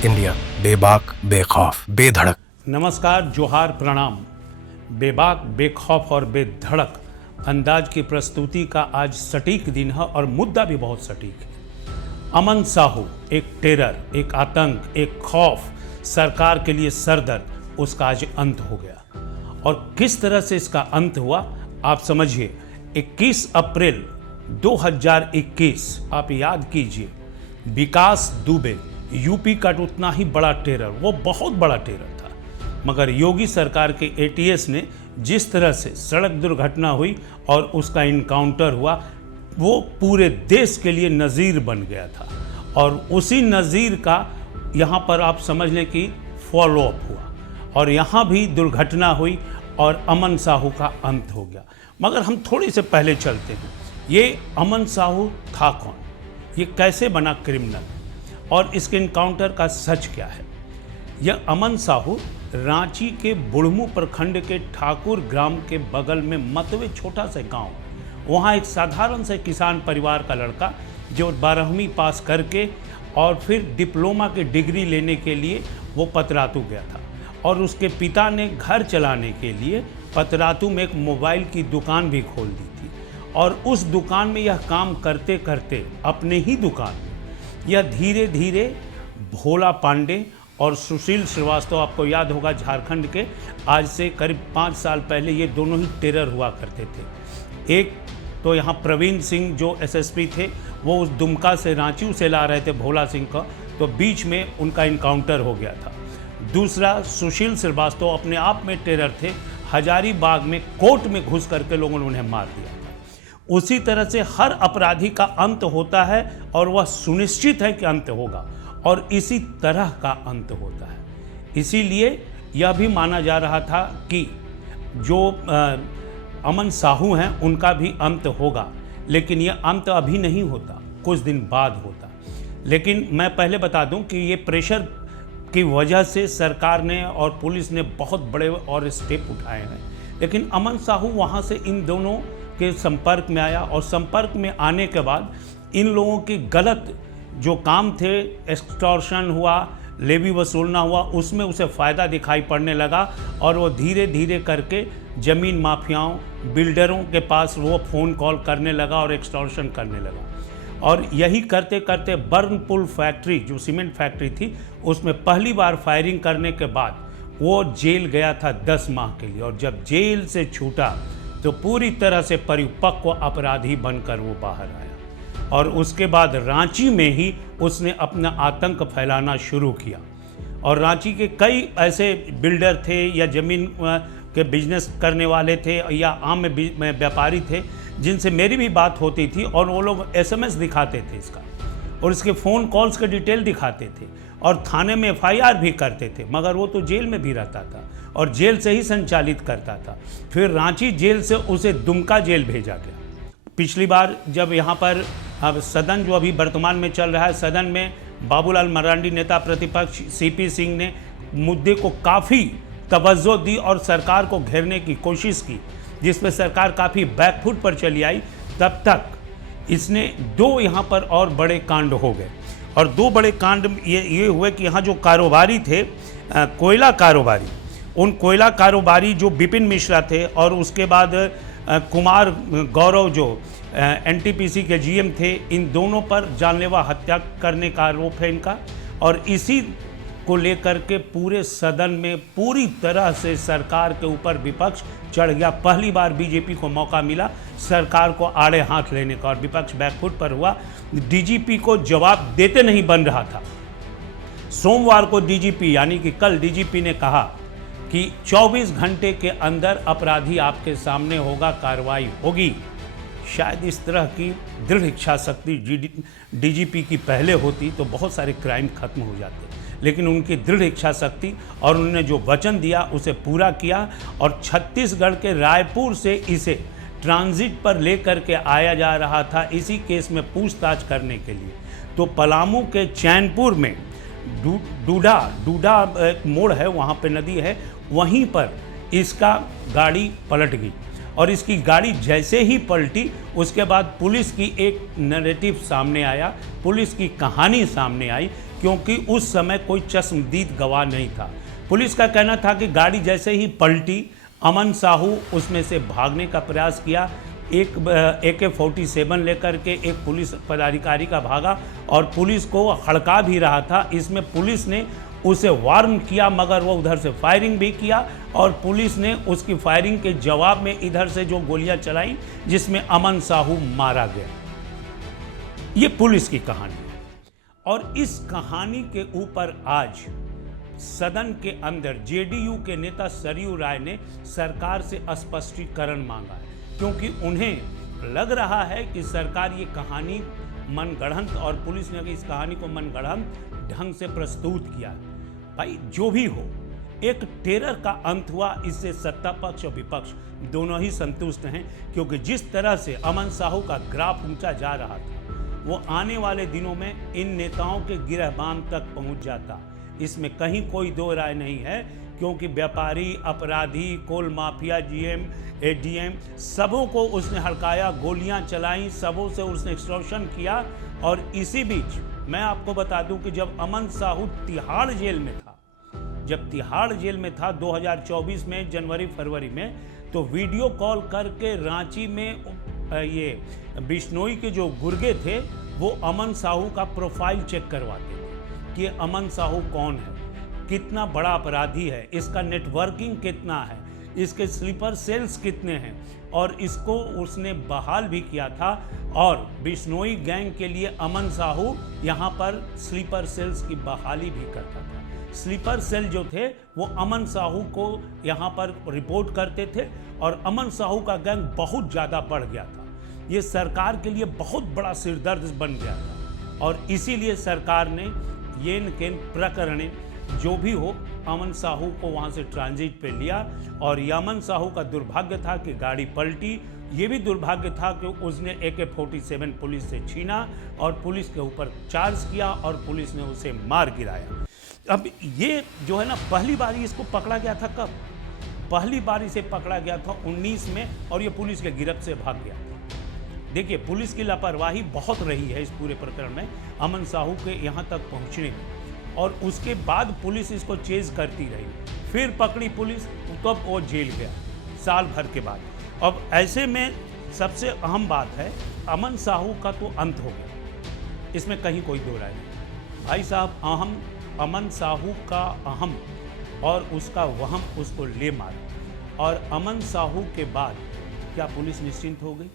India, बेबाक, बेखौफ, बेधड़क। नमस्कार, जोहार, प्रणाम। बेबाक, बेखौफ और बेधड़क अंदाज की प्रस्तुति का आज सटीक दिन है और मुद्दा भी बहुत सटीक है। अमन साहू, एक टेरर, एक आतंक, एक खौफ, सरकार के लिए सरदर्द, उसका आज अंत हो गया। और किस तरह से इसका अंत हुआ आप समझिए। 21 अप्रैल 2021, आप याद कीजिए, विकास दुबे, यूपी का उतना ही बड़ा टेरर, वो बहुत बड़ा टेरर था, मगर योगी सरकार के एटीएस ने जिस तरह से सड़क दुर्घटना हुई और उसका इनकाउंटर हुआ, वो पूरे देश के लिए नज़ीर बन गया था। और उसी नज़ीर का यहाँ पर आप समझ लें कि फॉलोअप हुआ और यहाँ भी दुर्घटना हुई और अमन साहू का अंत हो गया। मगर हम थोड़ी से पहले चलते हैं। ये अमन साहू था कौन, ये कैसे बना क्रिमिनल और इसके इनकाउंटर का सच क्या है। यह अमन साहू रांची के बुढ़मू प्रखंड के ठाकुर ग्राम के बगल में मतवे छोटा सा गांव, वहाँ एक साधारण से किसान परिवार का लड़का जो 12वीं पास करके और फिर डिप्लोमा की डिग्री लेने के लिए वो पतरातू गया था। और उसके पिता ने घर चलाने के लिए पतरातू में एक मोबाइल की दुकान भी खोल दी थी। और उस दुकान में यह काम करते करते अपने ही दुकान में यह धीरे धीरे भोला पांडे और सुशील श्रीवास्तव, आपको याद होगा झारखंड के, आज से करीब 5 साल पहले ये दोनों ही टेरर हुआ करते थे। एक तो यहाँ प्रवीण सिंह जो एसएसपी थे, वो उस दुमका से रांची से ला रहे थे भोला सिंह का, तो बीच में उनका इनकाउंटर हो गया था। दूसरा सुशील श्रीवास्तव अपने आप में टेरर थे, हजारीबाग में कोर्ट में घुस करके लोगों ने उन्हें मार दिया था। उसी तरह से हर अपराधी का अंत होता है और वह सुनिश्चित है कि अंत होगा, और इसी तरह का अंत होता है। इसीलिए यह भी माना जा रहा था कि जो अमन साहू हैं उनका भी अंत होगा, लेकिन यह अंत अभी नहीं होता, कुछ दिन बाद होता। लेकिन मैं पहले बता दूं कि ये प्रेशर की वजह से सरकार ने और पुलिस ने बहुत बड़े और स्टेप उठाए हैं। लेकिन अमन साहू वहाँ से इन दोनों के संपर्क में आया और संपर्क में आने के बाद इन लोगों की गलत जो काम थे, एक्सटॉर्शन हुआ, लेवी वसूलना हुआ, उसमें उसे फ़ायदा दिखाई पड़ने लगा और वो धीरे धीरे करके ज़मीन माफियाओं, बिल्डरों के पास वो फ़ोन कॉल करने लगा और एक्सटॉर्शन करने लगा। और यही करते करते बर्नपुल फैक्ट्री, जो सीमेंट फैक्ट्री थी, उसमें पहली बार फायरिंग करने के बाद वो जेल गया था 10 माह के लिए। और जब जेल से छूटा तो पूरी तरह से परिपक्व अपराधी बनकर वो बाहर आया और उसके बाद रांची में ही उसने अपना आतंक फैलाना शुरू किया। और रांची के कई ऐसे बिल्डर थे या ज़मीन के बिजनेस करने वाले थे या आम में व्यापारी थे जिनसे मेरी भी बात होती थी, और वो लोग एसएमएस दिखाते थे इसका और इसके फ़ोन कॉल्स के डिटेल दिखाते थे और थाने में एफआईआर भी करते थे, मगर वो तो जेल में भी रहता था और जेल से ही संचालित करता था। फिर रांची जेल से उसे दुमका जेल भेजा गया। पिछली बार जब यहाँ पर अब सदन जो अभी वर्तमान में चल रहा है, सदन में बाबूलाल मरांडी नेता प्रतिपक्ष सीपी सिंह ने मुद्दे को काफ़ी तवज्जो दी और सरकार को घेरने की कोशिश की, जिसमें सरकार काफ़ी बैकफुट पर चली आई। तब तक इसने 2 यहाँ पर और बड़े कांड हो गए। और 2 बड़े कांड ये हुए कि यहाँ जो कारोबारी थे, कोयला कारोबारी, उन कोयला कारोबारी जो विपिन मिश्रा थे और उसके बाद कुमार गौरव जो एनटीपीसी के जीएम थे, इन दोनों पर जानलेवा हत्या करने का आरोप है इनका। और इसी को लेकर के पूरे सदन में पूरी तरह से सरकार के ऊपर विपक्ष चढ़ गया। पहली बार बीजेपी को मौका मिला सरकार को आड़े हाथ लेने का और विपक्ष बैकफुट पर हुआ। डीजीपी को जवाब देते नहीं बन रहा था। सोमवार को डीजीपी, यानी कि कल, डीजीपी ने कहा कि 24 घंटे के अंदर अपराधी आपके सामने होगा, कार्रवाई होगी। शायद इस तरह की दृढ़ इच्छा शक्ति डीजीपी की पहले होती तो बहुत सारे क्राइम खत्म हो जाते, लेकिन उनकी दृढ़ इच्छा शक्ति और उन्होंने जो वचन दिया उसे पूरा किया। और छत्तीसगढ़ के रायपुर से इसे ट्रांजिट पर लेकर के आया जा रहा था इसी केस में पूछताछ करने के लिए। तो पलामू के चैनपुर में डूडा एक मोड़ है, वहाँ पे नदी है, वहीं पर इसका गाड़ी पलट गई। और इसकी गाड़ी जैसे ही पलटी उसके बाद पुलिस की एक नैरेटिव सामने आया, पुलिस की कहानी सामने आई क्योंकि उस समय कोई चश्मदीद गवाह नहीं था। पुलिस का कहना था कि गाड़ी जैसे ही पलटी, अमन साहू उसमें से भागने का प्रयास किया। एक AK-47 लेकर के एक पुलिस पदाधिकारी का भागा और पुलिस को हड़का भी रहा था। इसमें पुलिस ने उसे वार्न किया, मगर वो उधर से फायरिंग भी किया और पुलिस ने उसकी फायरिंग के जवाब में इधर से जो गोलियां चलाई, जिसमें अमन साहू मारा गया। ये पुलिस की कहानी है। और इस कहानी के ऊपर आज सदन के अंदर JDU के नेता सरयू राय ने सरकार से स्पष्टीकरण मांगा है, क्योंकि उन्हें लग रहा है कि सरकार ये कहानी मनगढ़ंत और पुलिस ने इस कहानी को मनगढ़ंत ढंग से प्रस्तुत किया। भाई जो भी हो, एक टेरर का अंत हुआ, इससे सत्ता पक्ष और विपक्ष दोनों ही संतुष्ट हैं, क्योंकि जिस तरह से अमन साहू का ग्राफ ऊंचा जा रहा था, वो आने वाले दिनों में इन नेताओं के गिरहबान तक पहुंच जाता। इसमें कहीं कोई दो राय नहीं है, क्योंकि व्यापारी, अपराधी, कोल माफिया, GM, ADM सबों को उसने हड़काया, गोलियां चलाई, सबों से उसने एक्सटॉर्शन किया। और इसी बीच मैं आपको बता दूं कि जब अमन साहू तिहाड़ जेल में था, 2024 में जनवरी-फरवरी में, तो वीडियो कॉल करके रांची में ये बिश्नोई के जो गुर्गे थे वो अमन साहू का प्रोफाइल चेक करवाते थे कि अमन साहू कौन है, कितना बड़ा अपराधी है, इसका नेटवर्किंग कितना है, इसके स्लीपर सेल्स कितने हैं। और इसको उसने बहाल भी किया था। और बिश्नोई गैंग के लिए अमन साहू यहाँ पर स्लीपर सेल्स की बहाली भी करता था। स्लीपर सेल जो थे वो अमन साहू को यहाँ पर रिपोर्ट करते थे और अमन साहू का गैंग बहुत ज़्यादा बढ़ गया था। ये सरकार के लिए बहुत बड़ा सिरदर्द बन गया था और इसीलिए सरकार ने येन केन प्रकरण जो भी हो, अमन साहू को वहाँ से ट्रांजिट पे लिया। और ये अमन साहू का दुर्भाग्य था कि गाड़ी पलटी, ये भी दुर्भाग्य था कि उसने AK-47 पुलिस से छीना और पुलिस के ऊपर चार्ज किया और पुलिस ने उसे मार गिराया। अब ये जो है ना, पहली बारी इसको पकड़ा गया था कब? पहली बारी से पकड़ा गया था 19 में और ये पुलिस के गिरफ्त से भाग गया। देखिए, पुलिस की लापरवाही बहुत रही है इस पूरे प्रकरण में, अमन साहू के यहाँ तक पहुँचने में। और उसके बाद पुलिस इसको चेज करती रही, फिर पकड़ी पुलिस, तब वो जेल गया साल भर के बाद। अब ऐसे में सबसे अहम बात है, अमन साहू का तो अंत हो गया, इसमें कहीं कोई दो राय नहीं। भाई साहब, अमन साहू का अहम और उसका वहम उसको ले मारा। और अमन साहू के बाद क्या पुलिस निश्चिंत हो गई?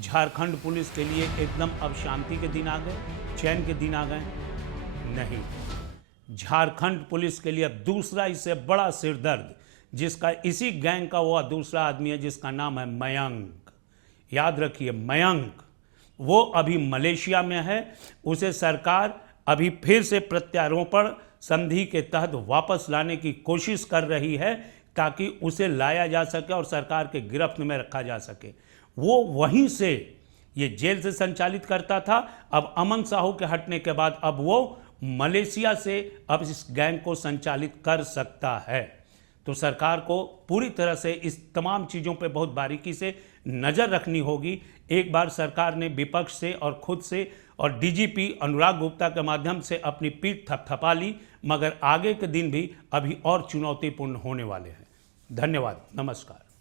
झारखंड पुलिस के लिए एकदम अब शांति के दिन आ गए, चैन के दिन आ गए? नहीं, झारखंड पुलिस के लिए दूसरा इससे बड़ा सिरदर्द, जिसका इसी गैंग का वो दूसरा आदमी है जिसका नाम है मयंक। याद रखिए, मयंक, वो अभी मलेशिया में है। उसे सरकार अभी फिर से प्रत्यारोपण संधि के तहत वापस लाने की कोशिश कर रही है, ताकि उसे लाया जा सके और सरकार के गिरफ्त में रखा जा सके। वो वहीं से ये जेल से संचालित करता था। अब अमन साहू के हटने के बाद अब वो मलेशिया से अब इस गैंग को संचालित कर सकता है। तो सरकार को पूरी तरह से इस तमाम चीज़ों पे बहुत बारीकी से नज़र रखनी होगी। एक बार सरकार ने विपक्ष से और खुद से और DGP अनुराग गुप्ता के माध्यम से अपनी पीठ थपथपा ली, मगर आगे के दिन भी अभी और चुनौतीपूर्ण होने वाले हैं। धन्यवाद, नमस्कार।